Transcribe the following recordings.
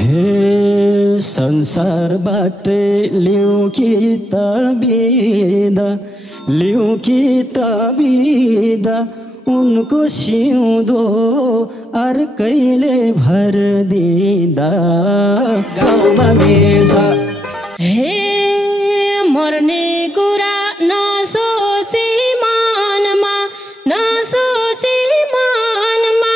हे संसारबाट लिऊ कि त बिदा, लिऊ कि त बिदा, उनको सिउँदो अर्कैले भर दिँदा गाउँमा बेच। हे मर्ने कुरा नसोचे मनमा, नसोचे मनमा,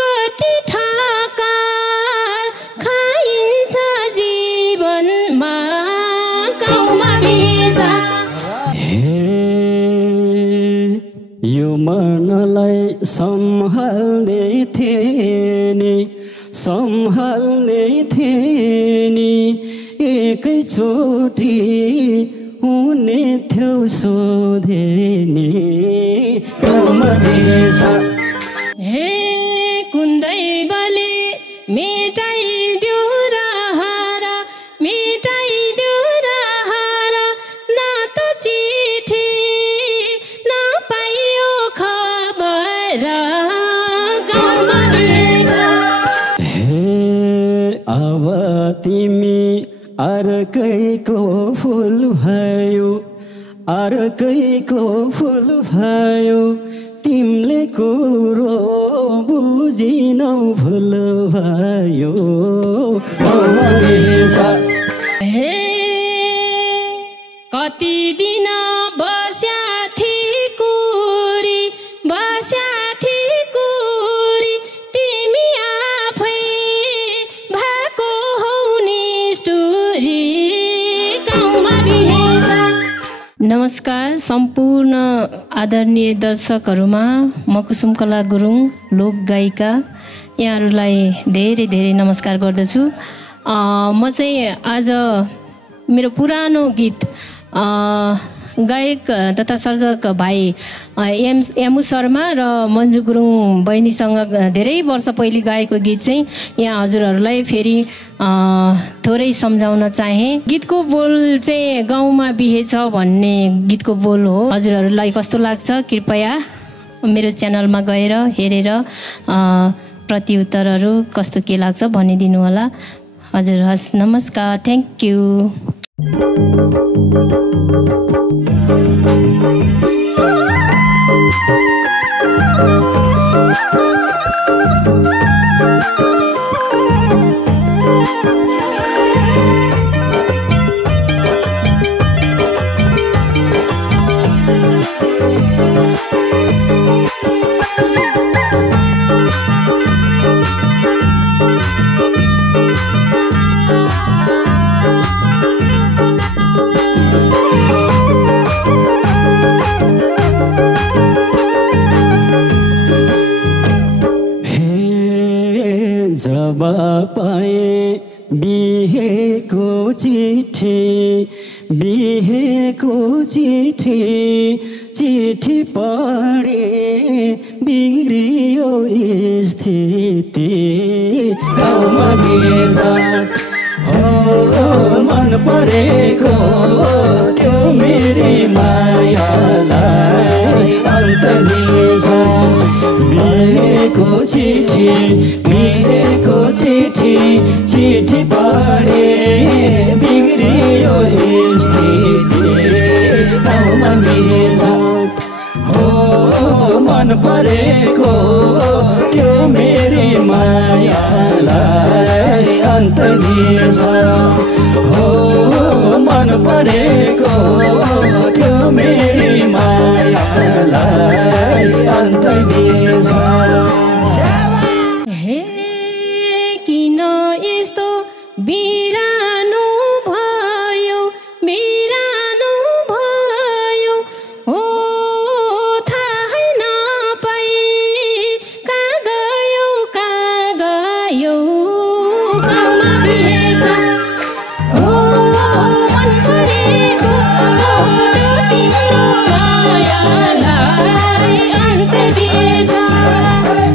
कति ठक्कर खाइन्छ जीवनमा गाउँमा बेच। हे यो मनलाई सम्हाल्ने थिए नि, सम्हाल्ने थिए नि, एकैचोटि हुने थियो सोधे नि गाउँमा बेच। हे कुन दैवले मेटाइदियो रहर, मेटाइदियो रहर, न त चिठी न पाइयो खबर गाउँमा बेच। हे अब तिमी अर्कैको फुल भयो, अर्कैको फुल भयो, तिमीले कुरो बुझिनौ भुल भयो गाउँमा बेच। हे कति दिन बस्या थिए कुरी, बस्या थिए कुरी, तिमी आफै भएको हौ निष्ठुरी गाउँमा बेच। नमस्कार सम्पूर्ण आदरणीय दर्शकहरूमा, म कुसुमकला गुरुङ लोक गायिका यहाँहरूलाई धेरै धेरै नमस्कार गर्दछु। म चाहिँ आज मेरो पुरानो गीत गायक तथा सर्जक भाइ एमु शर्मा र मन्जु गुरुङ बहिनीसँग धेरै वर्ष पहिले गाएको गीत चाहिँ यहाँ हजुरहरूलाई फेरि थोरै सम्झाउन चाहे। गीतको बोल चाहिँ गाउँमा बिहे छ भन्ने गीतको बोल हो। हजुरहरूलाई कस्तो लाग्छ कृपया मेरो च्यानलमा गएर हेरेर प्रत्युत्तरहरू कस्तो के लाग्छ भनिदिनु होला। हजुर हस्, नमस्कार, थ्याङ्क यू। जब पाए बिहेको चिठी, बिहेको चिठी, चिठी पढे बिग्रियो स्थिति गाउँमा बेच। हो मन परेको त्यो मेरी मायालाई अन्त दिन्छ। बिहेको चिठी, बिहेको चिठी, चिठी पढे बिग्रियो स्थिति गाउँमा बेच। हो मन परेको त्यो मेरी मायालाई अन्त दिन्छ। हो मन परेको त्यो मेरी मायालाई अन्त दिन्छ। हे किन यस्तो बिरानो भयो, बिरानो भयो, हो थाहै नपाई कहाँ गयो, कहाँ गयो गाउँमा बेच। हो मन परेको त्यो तिम्रो मायालाई अन्त दिएछ।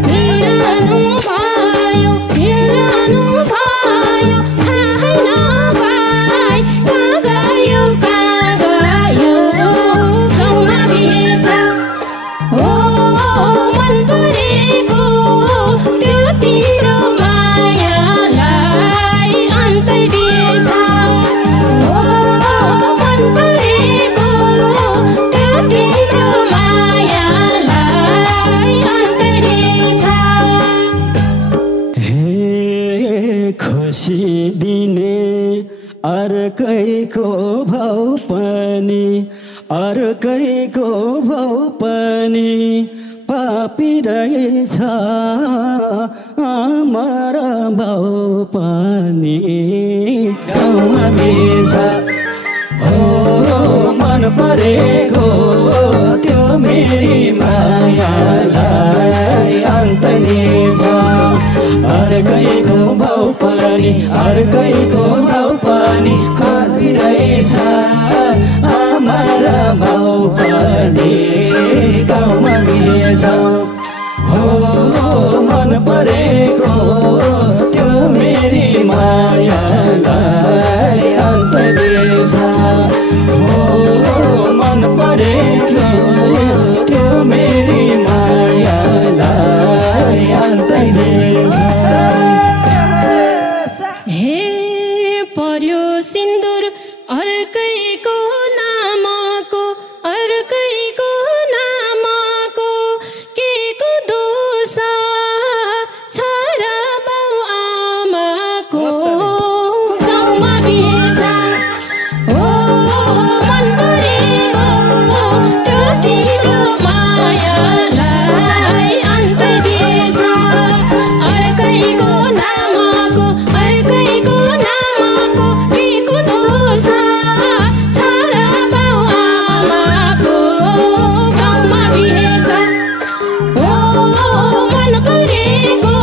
बिरानो भयो, बिरानो भयो, थाहै खुसी दिने अर्कैको भाउ पनि अर्कैको भाउ पनि पापी रहेछ आमारा भाउ पनि गाउँमा मिल्छ हो मन परेको त्यो मेरी मायालाई अन्त दिन्छ अर्कैको भाउ पनि अर्कैको भाउ पनि पापी रहेछ आमारा भाउ पनि गाउँमा मिल्छ हो मन परेको त्यो मेरी मायालाई अन्त दिन्छ हो मन परेको त्यो मेरी मायालाई अन्त दिन्छ हे पर्यो सिन्दुर अर्कैको नामको अर्कैको नामको के को दोष छ र बाउ आमाको गाउँमा बिर्छ हो मन परेको त्यो तिम्रो मायालाई अन्त दिएछ अर्कैको नामको अर्कैको नामको के को दोष छ र बाउ आमाको गाउँमा बिर्छ हो मन परेको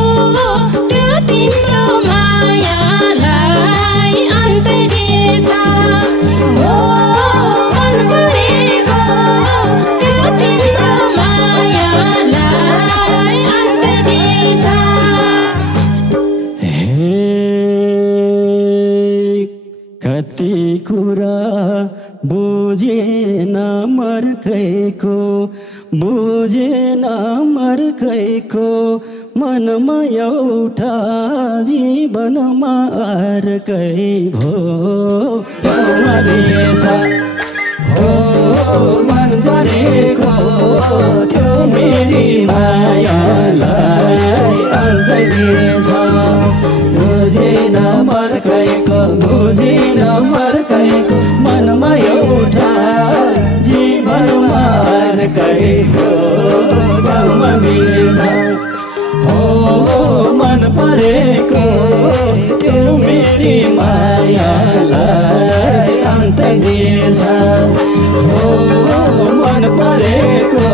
त्यो तिम्रो मायालाई अन्त दिएछ हो मन परेको त्यो तिम्रो मायालाई अन्त दिएछ हे कति कुरा बुझेन मर्कैको मनमा एउटा जीवनमा अर्कै भो गाउँमा मिल्छ हो मन परेको त्यो मेरी मायालाई अन्त दिएछ बुझेन मर्कैको मनमा एउटा जीवनमा अर्कै हो गाउँमा मिल्छ हो मन परेको त्यो मेरी मायालाई अन्त दिएछ हो मन परेको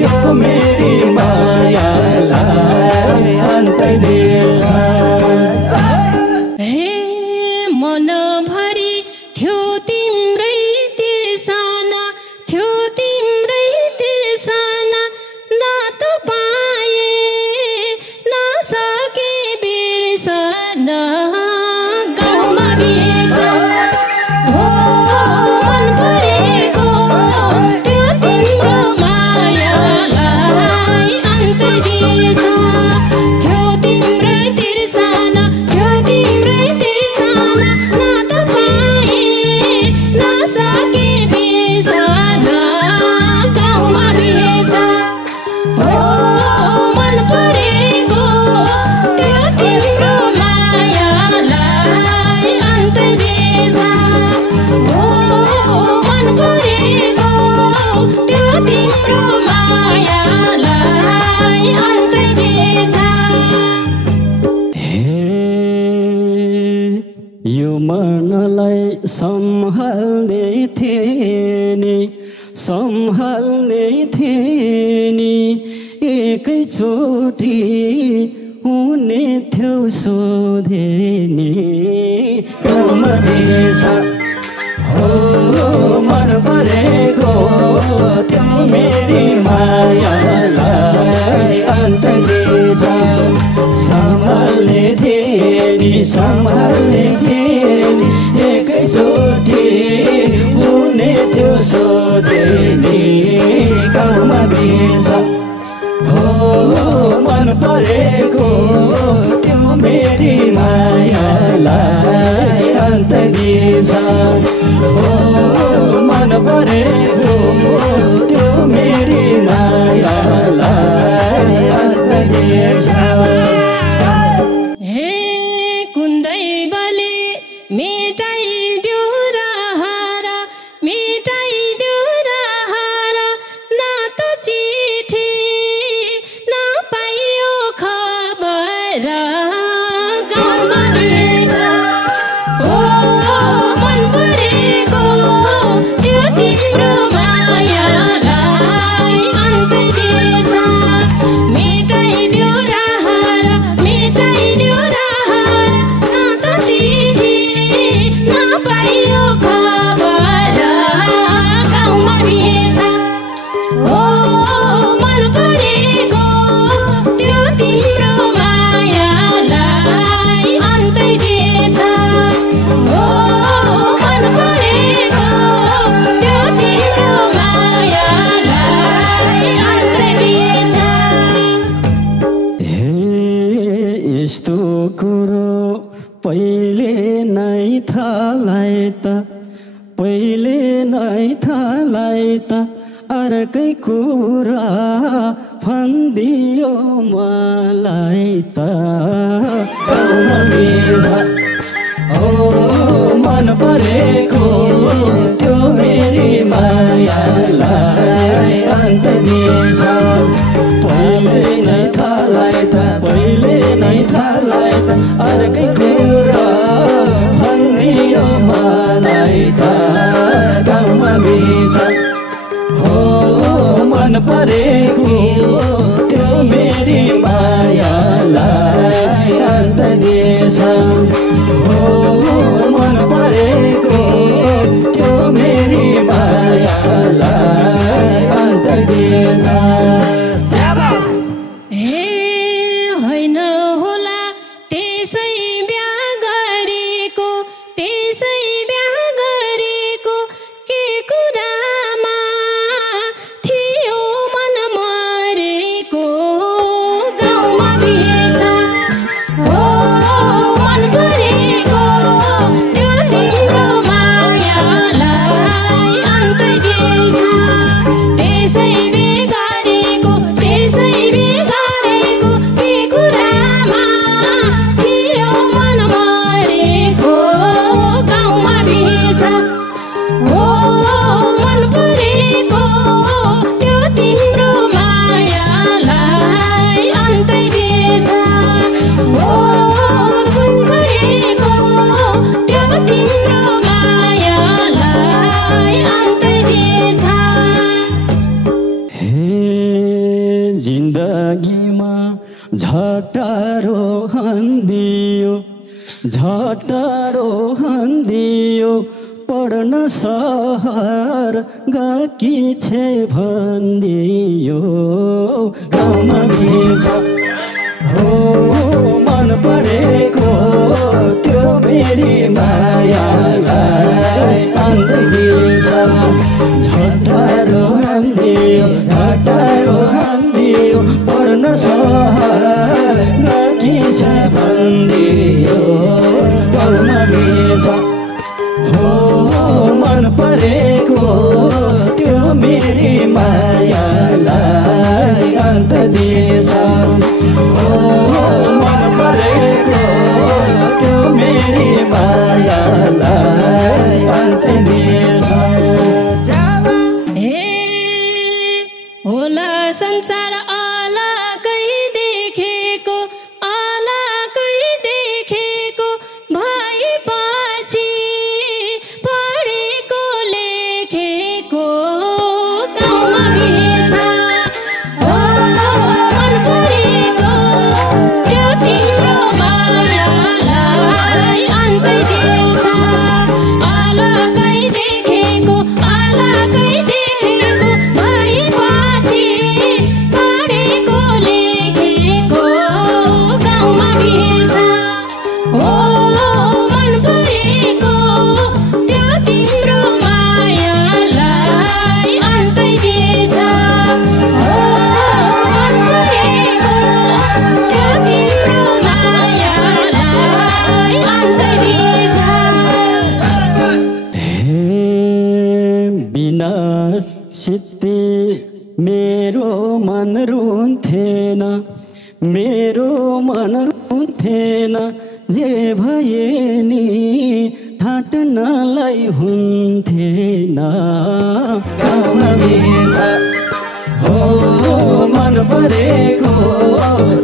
त्यो मेरी मायालाई अन्त दिएछ हे मनभरि थियो तिम्रै तिर्सना थियो तिम्रै तिर्सना नातो पाए नसके बिर्सन गाउँमा बिर्छ हो मन परेको त्यो तिम्रो मायालाई अन्त दिएछ थियो तिम्रै तिर्सना थियो तिम्रै तिर्सना नातो पाए नसके बिर्सन गाउँमा बिर्छ हो मन परेको त्यो तिम्रो मायालाई अन्त दिएछ हो मन परेको त्यो तिम्रो मायालाई अन्त दिएछ हे यो मनलाई सम्हाल्ने थिए नि एकैचोटि हुने थियो सोधे नि गाउँमा मिल्छ हो मन परेको त्यो मेरी मायालाई अन्त दिएछ सम्हाल्ने थिए नि एकैचोटि हुने थियो सोधे नि गाउँमा मिल्छ हो मन परेको त्यो मेरी मायालाई अन्त दिएछ हो मन परेको त्यो मेरी मायालाई अन्त दिएछ हे कुन दैवले मेटाइदियो रहर मेटाइदियो रहर न त चिठी न पाइयो खबर गाउँमा रहेछ ओ मन परेको त्यो तिम्रो मायालाई अन्त दिएछ मेटाइदियो रहर मेटाइदियो रहर न त चिठी न पाइयो खबर गाउँमा रहेछ ओ मन परेको त्यो तिम्रो मायालाई अन्तै दिएछ ओ मन परेको त्यो तिम्रो मायालाई अन्तै दिएछ हे यस्तो कुरो पहिले नै थालै त अर्कै कुरा भनिदियो मलाई त ओ मन परेको त्यो मेरी मायालाई अन्त दिएछ पहिले नै थालै त अर्कै कुरा भनिदियो मलाई त गाउँमा बिछ हो मन परेको त्यो मेरी मायालाई अन्त दिएछ हो मन परेको त्यो मेरी मायालाई अन्त दिएछ हे होइन होला त्यसै बिहा गरेको के कुरामा थियो मन मरेको गाउँमा बिहेछ हो मन परेको त्यो तिम्रो मायालाई अन्तै दिएछ त्यसै बिगारेको के कुरामा थियो मन मरेको गाउँमा बिहेछ हो मन परेको त्यो तिम्रो मायालाई अन्तै दिएछ हो मन परेको त्यो तिम्रो मायालाई अन्तै दिएछ हे जिन्दगीमा झटारो हान्दियो पढ्न सहर गएकी छे भनिदियो गाउँमा बिछ हो मन परेको त्यो मेरी मायालाई अन्त दिएछ झटारो हान्दियो पढ्न सहर गएकी छे भनिदियो गाउँमा बिछ हो मन परेको त्यो मेरी मायालाई अन्त दिएछ हो मन परेको त्यो मेरी मायालाई अन्त दिएछ हे होला संसार अलकै देखेको भएपछि पढेको लेखेको गाउँमा बिहेछ हो मन परेको त्यो तिम्रो मायालाई अन्तै दिएछ अलकै देखेको भएपछि पढेको लेखेको गाउँमा बिहेछ हो मन परेको त्यो तिम्रो मायालाई अन्तै दिएछ हो मन परेको त्यो तिम्रो मायालाई अन्तै दिएछ हे बिना सित्ते मेरो मन रुन्थेन जे भए नि ठाट्नलाई हुन्थेन गाउँमा बिर्छ हो मन परेको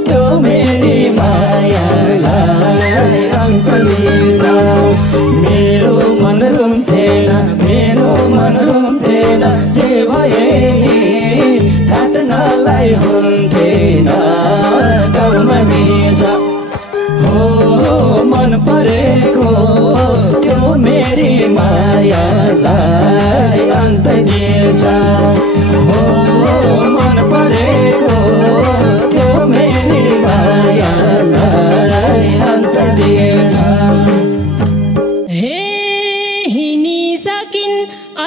त्यो मेरी मायालाई अन्त लिन्छ मेरो मन रुन्थेन मेरो मन रुन्थेन जे भए नि ठाट्नलाई हुन्थेन गाउँमा बिर्छ हो मन परेको त्यो मेरी मायालाई अन्त दिएछ हो मन परेको त्यो मेरी मायालाई अन्त दिएछ हे हिँडिसकिन्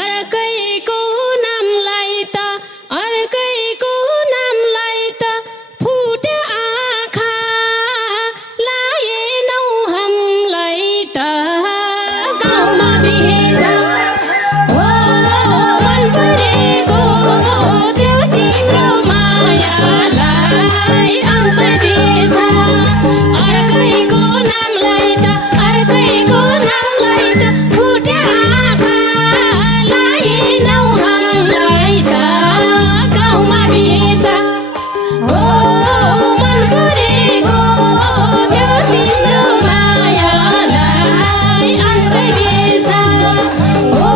अर्कैको नामलाई त अर्कैको नामलाई त फुटे आँखा लाएनौ हामीलाई त गाउँमा बिहेछ हो मन परेको त्यो तिम्रो मायालाई अन्त दिएछ अर्कैको नामलाई त अर्कैको नामलाई त फुटे आँखा लाएनौ हामीलाई त गाउँमा बिहेछ हो मन परेको त्यो तिम्रो मायालाई अन्त दिएछ हो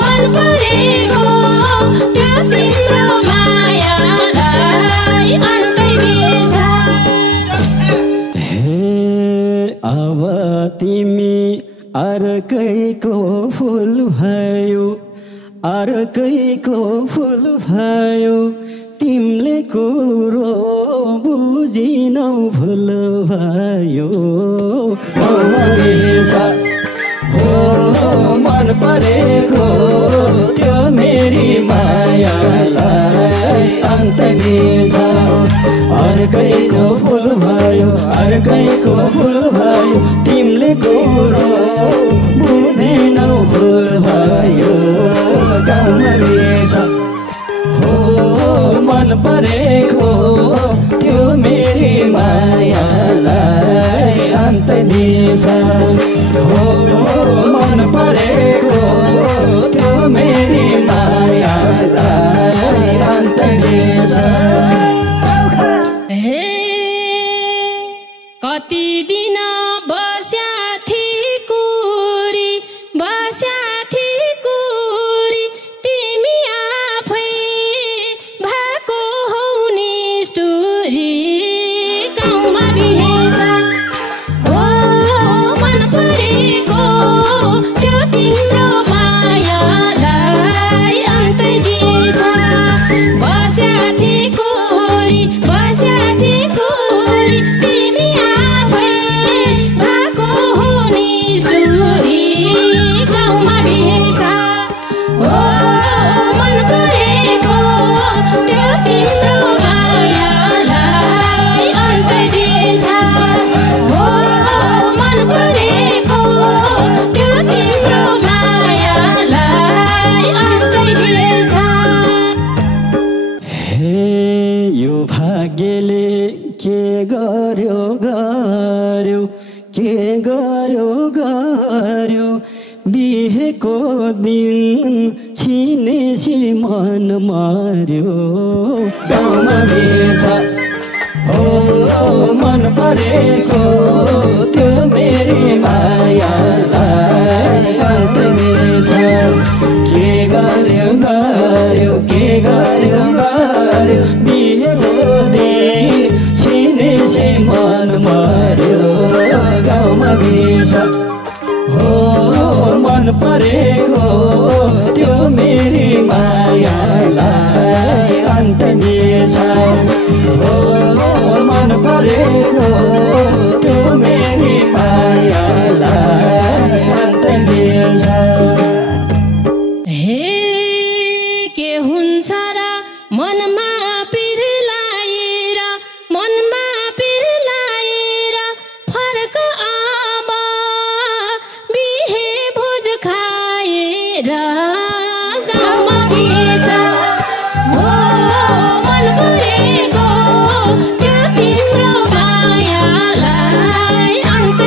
मन परेको त्यो तिम्रो मायालाई अन्त दिएछ हे अब तिमी अर्कैको फुल भयो अर्कैको फुल भयो तिमीले कुरो बुझिनौ भुल भयो हो मन परेको त्यो मेरी मायालाई अन्त दिएछ अर्कैको फुल भयो अर्कैको फुल भयो तिमीले कुरो बुझिनौ भुल भयो गाउँमा बिर्छ हो मन परेको त्यो मेरी मायालाई अन्त दिएछ हो मन परेको त्यो मेरी मायालाई अन्त दिएछ हे कति दिन बस्या थिए कुरी तिमी आफै भएको हौ नि स्टोरी गाउँमा बिहेछ हो मन परेको त्यो तिम्रो मायालाई अन्त दिएछ बस्या थिए कुरी तिमी आफै भएको हो नि स्टोरी गाउँमा बिहेछ हो मन परेको त्यो तिम्रो मायालाई अन्त दिएछ हो मन परेको त्यो तिम्रो मायालाई अन्त दिएछ हे यो भाग्यले के गर्यो बिहेको दिन छिनेसी मन मार्यो गाउँमा बिर्छ हो मन परेको त्यो मेरी मायालाई अन्त दिएछ के गर्यो बिहेको दिन छिनेसी मन मार्यो गाउँमा बिर्छ हो मन परेको त्यो मेरी मायालाई अन्त दिएछ हो मन परेको त्यो मेरी मायालाई अन्त दिएछ हे के हुन्छ र मनमा पिर लाएर फर्क अब बिहे भोज खाएर गाउँमा बिहेछ हो मन परेको त्यो तिम्रो मायालाई अन्त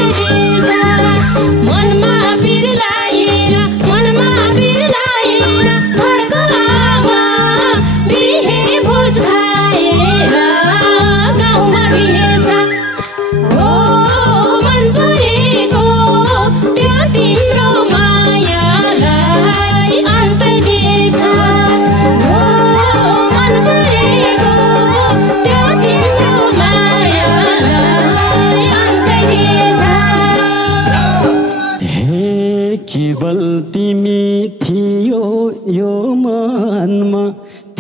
केवल तिमी थियो यो मनमा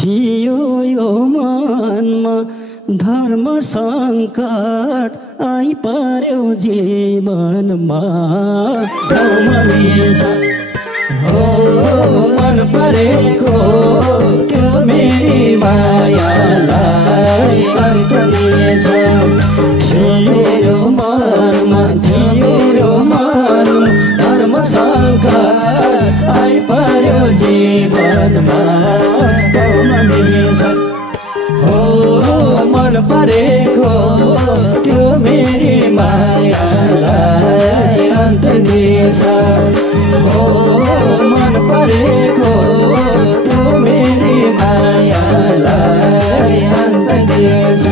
थियो यो मनमा धर्म सङ्कट आइपर्यो जीवनमा गाउँमा मिल्छ हो मन परेको त्यो मेरी मायालाई अन्त दिएछ थियो मनमा थियो मनमा धर्म सङ्कट आइपर्यो जीवनमा गाउँमा मिल्छ हो मन परेको त्यो मेरी मायालाई अन्त दिएछ हो मन परेको त्यो मेरी मायालाई अन्त दिएछ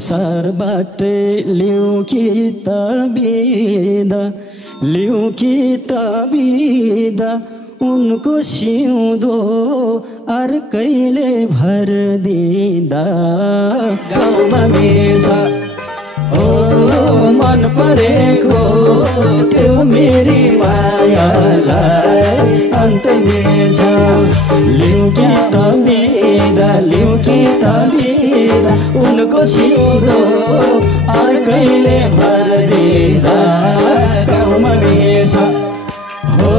संसारबाटै लिऊ कि त बिदा लिऊ कि त बिदा उनको सिउँदो अर्कैले भर दिँदा गाउँमा मिल्छ हो मन परेको त्यो मेरी मायालाई अन्त दिएछ लिऊ कि त बिदा लिऊ कि त बिदा उनको सिउँदो अर्कैले भरिँदा गाउँमा मिल्छ हो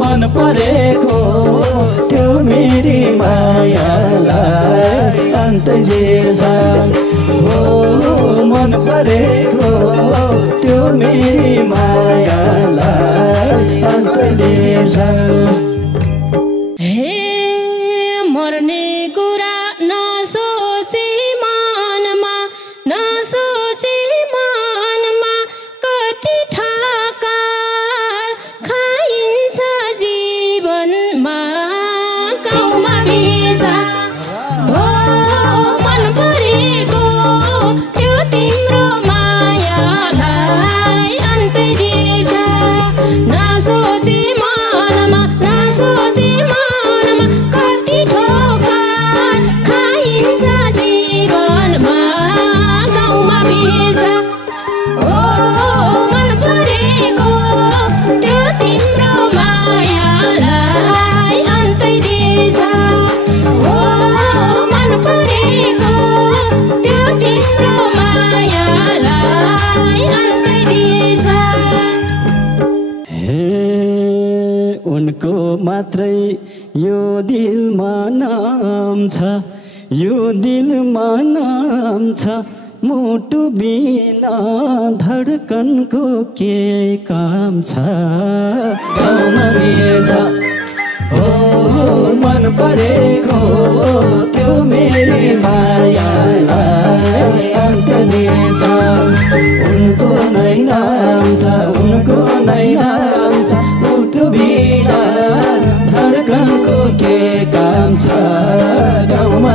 मन परेको त्यो मेरी मायालाई अन्त दिएछ हो मन परेको त्यो मेरी मायालाई अन्त दिएछ मात्रै यो दिलमा नाम छ यो दिलमा नाम छ मुटु बिना धडकनको के काम छ गाउँमा मिल्छ हो मन परेको त्यो मेरी मायालाई अन्त दिएछ उनको नै नाम छ उनको नै नाम छ मुटु बिना धडकनको के काम छ गाउँमा